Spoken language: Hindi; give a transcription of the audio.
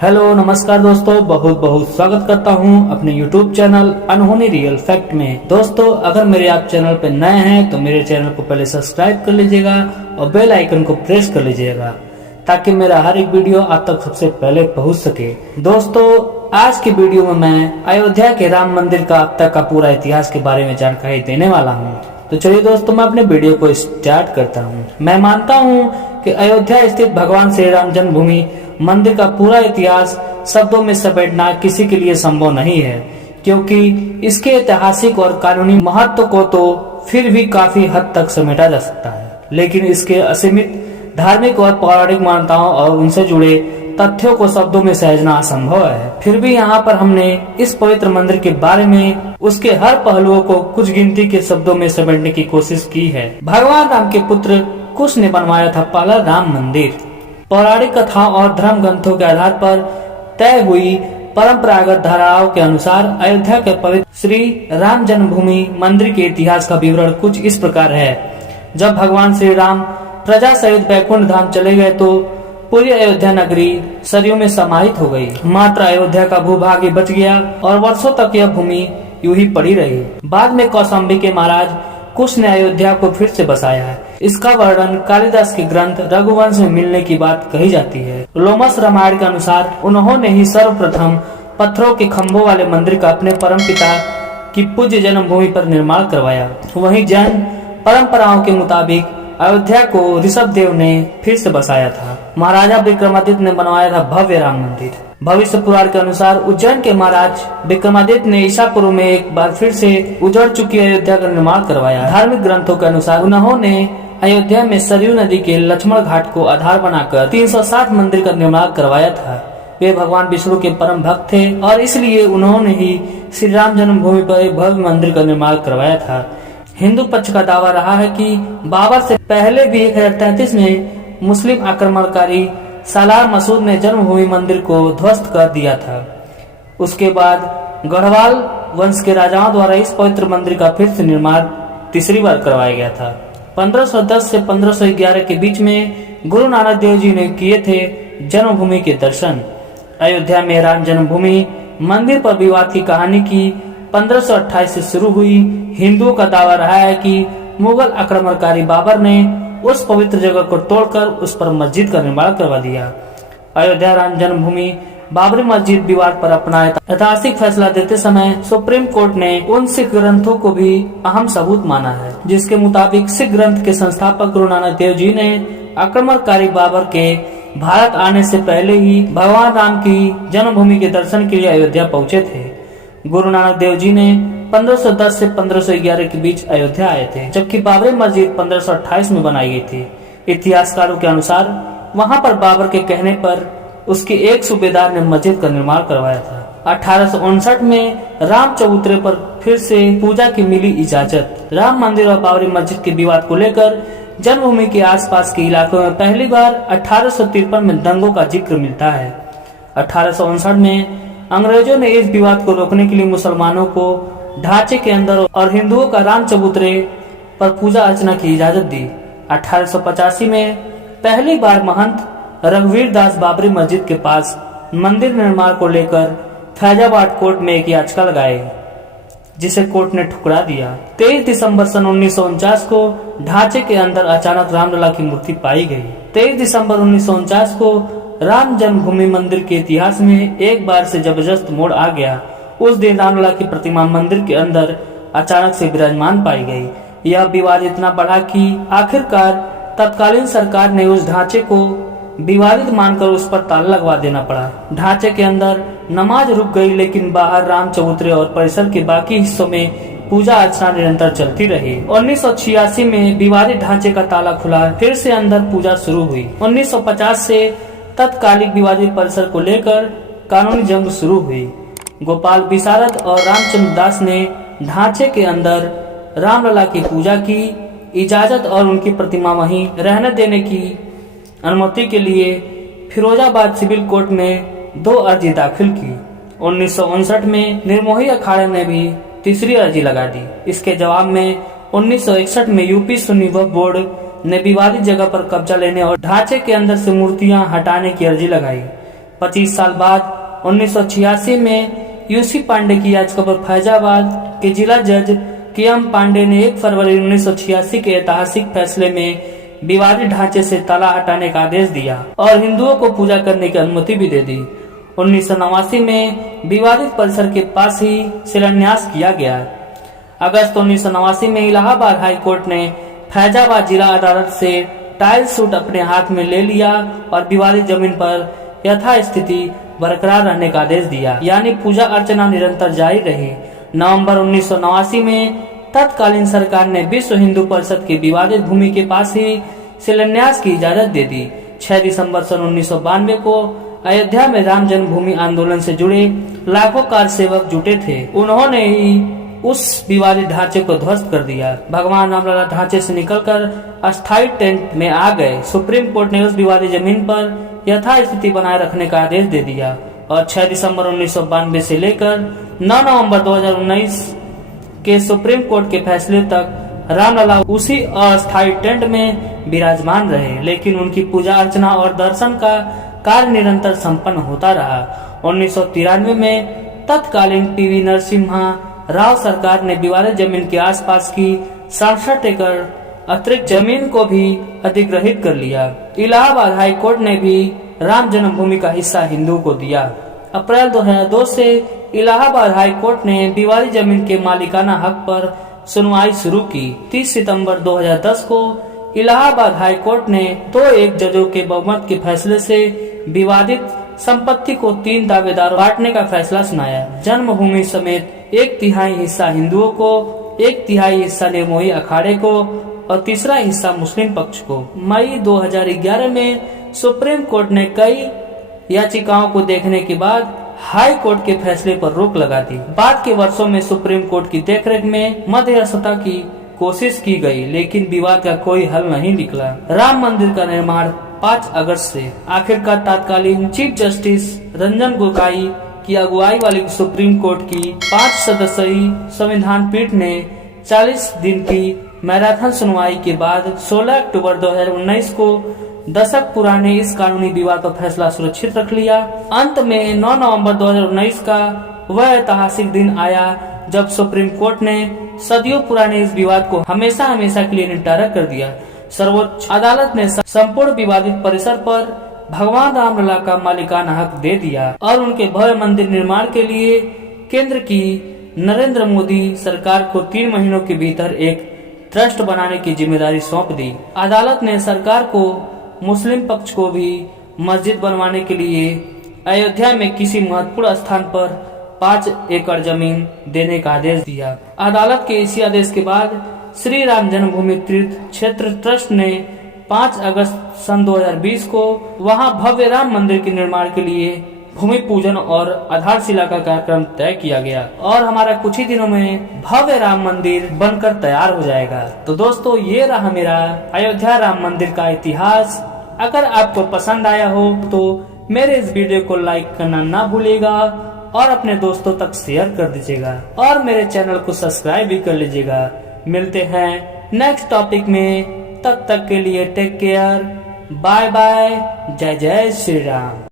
हेलो नमस्कार दोस्तों, बहुत बहुत स्वागत करता हूं अपने YouTube चैनल अनहोनी रियल फैक्ट में। दोस्तों, अगर मेरे आप चैनल पर नए हैं तो मेरे चैनल को पहले सब्सक्राइब कर लीजिएगा और बेल आइकन को प्रेस कर लीजिएगा ताकि मेरा हर एक वीडियो आप तक सबसे पहले पहुंच सके। दोस्तों, आज की वीडियो में मैं अयोध्या के राम मंदिर का अब तक का पूरा इतिहास के बारे में जानकारी देने वाला हूँ। तो चलिए दोस्तों, मैं अपने वीडियो को स्टार्ट करता हूँ। मैं मानता हूँ कि अयोध्या स्थित भगवान श्री राम जन्मभूमि मंदिर का पूरा इतिहास शब्दों में समेटना किसी के लिए संभव नहीं है, क्योंकि इसके ऐतिहासिक और कानूनी महत्व को तो फिर भी काफी हद तक समेटा जा सकता है, लेकिन इसके असीमित धार्मिक और पौराणिक मान्यताओं और उनसे जुड़े तथ्यों को शब्दों में सहेजना असंभव है। फिर भी यहाँ पर हमने इस पवित्र मंदिर के बारे में उसके हर पहलुओं को कुछ गिनती के शब्दों में समेटने की कोशिश की है। भगवान राम के पुत्र कुश ने बनवाया था पहला राम मंदिर। पौराणिक कथाओं और धर्म ग्रंथों के आधार पर तय हुई परंपरागत धाराओं के अनुसार अयोध्या के पवित्र श्री राम जन्मभूमि मंदिर के इतिहास का विवरण कुछ इस प्रकार है। जब भगवान श्री राम प्रजा सहित बैकुंठ धाम चले गए तो पूरी अयोध्या नगरी सरयू में समाहित हो गई। मात्र अयोध्या का भूभाग ही बच गया और वर्षों तक यह भूमि यूं ही पड़ी रही। बाद में कौशाम्बी के महाराज कुश ने अयोध्या को फिर से बसाया है। इसका वर्णन कालिदास के ग्रंथ रघुवंश में मिलने की बात कही जाती है। लोमस रामायण के अनुसार उन्होंने ही सर्वप्रथम पत्थरों के खम्भों वाले मंदिर का अपने परमपिता की पूज्य जन्मभूमि पर निर्माण करवाया। वहीं जैन परंपराओं के मुताबिक अयोध्या को ऋषभ देव ने फिर से बसाया था। महाराजा विक्रमादित्य ने बनवाया था भव्य राम मंदिर। भविष्य पुराण के अनुसार उज्जैन के महाराज विक्रमादित्य ने ईसा पूर्व में एक बार फिर से उजड़ चुकी अयोध्या का निर्माण करवाया। धार्मिक ग्रंथों के अनुसार उन्होंने अयोध्या में सरयू नदी के लक्ष्मण घाट को आधार बनाकर 360 मंदिर का निर्माण करवाया था। वे भगवान विष्णु के परम भक्त थे और इसलिए उन्होंने ही श्री राम जन्मभूमि पर एक भव्य मंदिर का निर्माण करवाया था। हिंदू पक्ष का दावा रहा है कि बाबर से पहले भी 1033 में मुस्लिम आक्रमणकारी सालार मसूद ने जन्मभूमि मंदिर को ध्वस्त कर दिया था। उसके बाद गढ़वाल वंश के राजाओं द्वारा इस पवित्र मंदिर का फिर से निर्माण तीसरी बार करवाया गया था। 1510 से 1511 के बीच में गुरु नानक देव जी ने किए थे जन्मभूमि के दर्शन। अयोध्या में राम जन्मभूमि मंदिर पर विवाद की कहानी की 1528 से शुरू हुई। हिंदुओं का दावा रहा है कि मुगल आक्रमणकारी बाबर ने उस पवित्र जगह को तोड़कर उस पर मस्जिद का निर्माण करवा दिया। अयोध्या राम जन्मभूमि बाबरी मस्जिद विवाद पर अपना ऐतिहासिक फैसला देते समय सुप्रीम कोर्ट ने उन सिख ग्रंथों को भी अहम सबूत माना है, जिसके मुताबिक सिख ग्रंथ के संस्थापक गुरु नानक देव जी ने आक्रमणकारी बाबर के भारत आने से पहले ही भगवान राम की जन्मभूमि के दर्शन के लिए अयोध्या पहुँचे थे। गुरु नानक देव जी ने 1510 से 1511 के बीच अयोध्या आए थे, जबकि बाबरी मस्जिद 1528 में बनाई गई थी। इतिहासकारों के अनुसार वहां पर बाबर के कहने पर उसके एक सूबेदार ने मस्जिद का निर्माण करवाया था। 1859 में राम चबूतरे पर फिर से पूजा की मिली इजाजत। राम मंदिर और बाबरी मस्जिद के विवाद को लेकर जन्मभूमि के आसपास के इलाकों में पहली बार 1853 में दंगों का जिक्र मिलता है। 1859 में अंग्रेजों ने इस विवाद को रोकने के लिए मुसलमानों को ढांचे के अंदर और हिंदुओं का राम चबूतरे पर पूजा अर्चना की इजाजत दी। 1885 में पहली बार महंत रघुवीर दास बाबरी मस्जिद के पास मंदिर निर्माण को लेकर फैजाबाद कोर्ट में एक याचिका लगाई, जिसे कोर्ट ने ठुकरा दिया। 23 दिसंबर सन 1949 को ढांचे के अंदर अचानक रामलला की मूर्ति पाई गई। 23 दिसंबर 1949 को राम जन्मभूमि मंदिर के इतिहास में एक बार से जबरदस्त मोड़ आ गया। उस दिन रामलला की प्रतिमा मंदिर के अंदर अचानक से विराजमान पाई गई। यह विवाद इतना बढ़ा कि आखिरकार तत्कालीन सरकार ने उस ढांचे को विवादित मानकर उस पर ताला लगवा देना पड़ा। ढांचे के अंदर नमाज रुक गई, लेकिन बाहर राम चबूतरे और परिसर के बाकी हिस्सों में पूजा अर्चना निरंतर चलती रही। 1986 में विवादित ढांचे का ताला खुला, फिर से अंदर पूजा शुरू हुई। 1950 से तत्कालिक विवादित परिसर को लेकर कानूनी जंग शुरू हुई। गोपाल विशारद और रामचंद्र दास ने ढांचे के अंदर रामलला की पूजा की इजाजत और उनकी प्रतिमा वहीं रहने देने की अनुमति के लिए फिरोजाबाद सिविल कोर्ट में 2 अर्जी दाखिल की। 1959 में निर्मोही अखाड़े ने भी तीसरी अर्जी लगा दी। इसके जवाब में 1961 में यूपी सुन्नी वक्फ बोर्ड ने विवादित जगह पर कब्जा लेने और ढांचे के अंदर से मूर्तियां हटाने की अर्जी लगाई। 25 साल बाद 1986 में यूसी पांडे की याचिका पर फैजाबाद के जिला जज के.एम. पांडे ने 1 फरवरी 1986 के ऐतिहासिक फैसले में विवादित ढांचे से ताला हटाने का आदेश दिया और हिंदुओं को पूजा करने की अनुमति भी दे दी। 1989 में विवादित परिसर के पास ही शिलान्यास किया गया। अगस्त 1989 में इलाहाबाद हाई कोर्ट ने फैजाबाद जिला अदालत से टाइल सूट अपने हाथ में ले लिया और विवादित जमीन पर यथास्थिति बरकरार रहने का आदेश दिया, यानी पूजा अर्चना निरंतर जारी रही। नवंबर 1989 में तत्कालीन सरकार ने विश्व हिंदू परिषद की विवादित भूमि के पास ही शिलान्यास की इजाजत दे दी। 6 दिसंबर सन 1992 को अयोध्या में राम जन्मभूमि आंदोलन से जुड़े लाखों कारसेवक जुटे थे। उन्होंने ही उस विवादित ढांचे को ध्वस्त कर दिया। भगवान रामलला ढांचे से निकलकर अस्थायी टेंट में आ गए। सुप्रीम कोर्ट ने उस विवादित जमीन पर यथास्थिति बनाए रखने का आदेश दे दिया और 6 दिसंबर 1992 से लेकर 9 नवंबर 2019 के सुप्रीम कोर्ट के फैसले तक रामलला उसी अस्थायी टेंट में विराजमान रहे, लेकिन उनकी पूजा अर्चना और दर्शन का कार्य निरंतर संपन्न होता रहा। 1993 में तत्कालीन पीवी नरसिम्हा राव सरकार ने विवादित जमीन के आसपास की 67 एकड़ अतिरिक्त जमीन को भी अधिग्रहित कर लिया। इलाहाबाद हाई कोर्ट ने भी राम जन्मभूमि का हिस्सा हिंदुओं को दिया। अप्रैल 2002 से इलाहाबाद हाई कोर्ट ने विवादित जमीन के मालिकाना हक पर सुनवाई शुरू की। 30 सितंबर 2010 को इलाहाबाद हाई कोर्ट ने 2-1 जजों के बहुमत के फैसले से विवादित संपत्ति को 3 दावेदार बांटने का फैसला सुनाया। जन्मभूमि समेत 1/3 हिस्सा हिंदुओं को, 1/3 हिस्सा निर्मोही अखाड़े को और तीसरा हिस्सा मुस्लिम पक्ष को। मई 2011 में सुप्रीम कोर्ट ने कई याचिकाओं को देखने के बाद हाई कोर्ट के फैसले पर रोक लगा दी। बाद के वर्षों में सुप्रीम कोर्ट की देखरेख में मध्यस्थता की कोशिश की गई, लेकिन विवाद का कोई हल नहीं निकला। राम मंदिर का निर्माण 5 अगस्त से आखिरकार तत्कालीन चीफ जस्टिस रंजन गोगोई की अगुवाई वाली सुप्रीम कोर्ट की 5 सदस्यीय संविधान पीठ ने 40 दिन की मैराथन सुनवाई के बाद 16 अक्टूबर 2019 को दशक पुराने इस कानूनी विवाद पर फैसला सुरक्षित रख लिया। अंत में 9 नवंबर 2019 का वह ऐतिहासिक दिन आया जब सुप्रीम कोर्ट ने सदियों पुराने इस विवाद को हमेशा हमेशा के लिए निपटारा कर दिया। सर्वोच्च अदालत ने संपूर्ण विवादित परिसर पर भगवान रामलला का मालिकाना हक दे दिया और उनके भव्य मंदिर निर्माण के लिए केंद्र की नरेंद्र मोदी सरकार को 3 महीनों के भीतर एक ट्रस्ट बनाने की जिम्मेदारी सौंप दी। अदालत ने सरकार को मुस्लिम पक्ष को भी मस्जिद बनवाने के लिए अयोध्या में किसी महत्वपूर्ण स्थान पर 5 एकड़ जमीन देने का आदेश दिया। अदालत के इसी आदेश के बाद श्री राम जन्मभूमि तीर्थ क्षेत्र ट्रस्ट ने 5 अगस्त सन 2020 को वहां भव्य राम मंदिर के निर्माण के लिए भूमि पूजन और आधारशिला का कार्यक्रम तय किया गया और हमारा कुछ ही दिनों में भव्य राम मंदिर बनकर तैयार हो जाएगा। तो दोस्तों, ये रहा मेरा अयोध्या राम मंदिर का इतिहास। अगर आपको पसंद आया हो तो मेरे इस वीडियो को लाइक करना ना भूलिएगा और अपने दोस्तों तक शेयर कर दीजिएगा और मेरे चैनल को सब्सक्राइब भी कर लीजिएगा। मिलते हैं नेक्स्ट टॉपिक में, तब तक के लिए टेक केयर, बाय बाय, जय जय श्री राम।